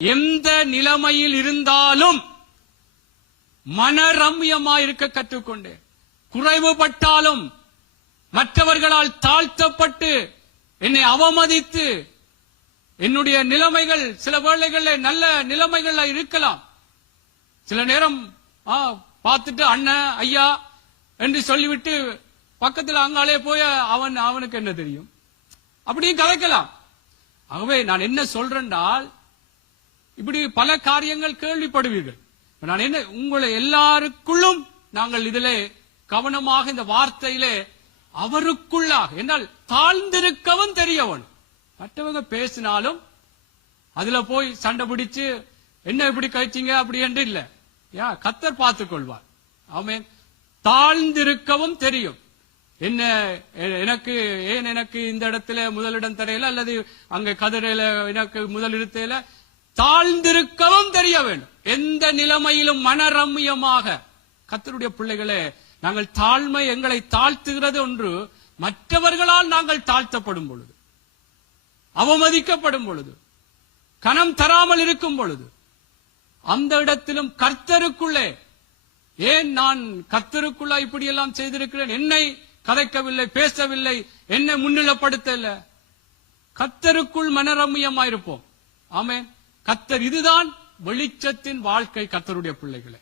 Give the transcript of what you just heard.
எந்த நிலைமையில் இருந்தாலும் மனரம்யமாயிருக்க கற்றுக்கொண்டேன். குறைவுபட்டாலும் மற்றவர்களால் தாழ்த்தப்பட்டு என்னை அவமதித்து என்னுடைய நிலைமைகள் சில வேளைகளில் நல்ல நிலைமைகள் இருக்கலாம். சில நேரம் பார்த்துட்டு அண்ணன் ஐயா என்று சொல்லிவிட்டு பக்கத்தில் அங்காலே போய் அவனுக்கு என்ன தெரியும் அப்படியும் கதைக்கலாம். ஆகவே நான் என்ன சொல்றேன்னால், இப்படி பல காரியங்கள் கேள்விப்படுவீர்கள். நான் என்ன உங்களை எல்லாருக்குள்ளும் நாங்கள் இதிலே கவனமாக இந்த வார்த்தையிலே அவருக்குள்ளாக என்றால் தாழ்ந்திருக்கவும் தெரியவன். மற்றவங்க பேசினாலும் அதுல போய் சண்டை பிடிச்சு என்ன இப்படி கழிச்சீங்க அப்படி என்று இல்ல, கர்த்தர் பார்த்துக் கொள்வார். ஆமென். தாழ்ந்திருக்கவும் தெரியும். என்ன எனக்கு இந்த இடத்துல முதலிடம் தரையில அல்லது அங்க கதிரையில எனக்கு முதல் இருத்தையில தாழ்ந்திருக்கவும் தெரிய வேண்டும். எந்த நிலைமையிலும் மனரம்யமாக கர்த்தருடைய பிள்ளைகளே, நாங்கள் தாழ்மை எங்களை தாழ்த்துகிறது ஒன்று. மற்றவர்களால் நாங்கள் தாழ்த்தப்படும் பொழுது, அவமதிக்கப்படும் பொழுது, கனம் தராமல் இருக்கும் பொழுது, அந்த இடத்திலும் கர்த்தருக்குள்ளே, ஏன் நான் கர்த்தருக்குள்ள இப்படியெல்லாம் செய்திருக்கிறேன், என்னை கதைக்கவில்லை, பேசவில்லை, என்னை முன்னிலைப்படுத்தல, கர்த்தருக்குள் மனரம்யமாயிருப்போம். ஆமென். கர்த்தர், இதுதான் வெளிச்சத்தின் வாழ்க்கை கர்த்தருடைய பிள்ளைகளே.